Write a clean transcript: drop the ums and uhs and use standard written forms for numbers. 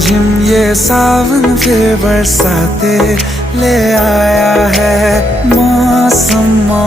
झिम ये सावन फिर बरसाते ले आया है मौसम।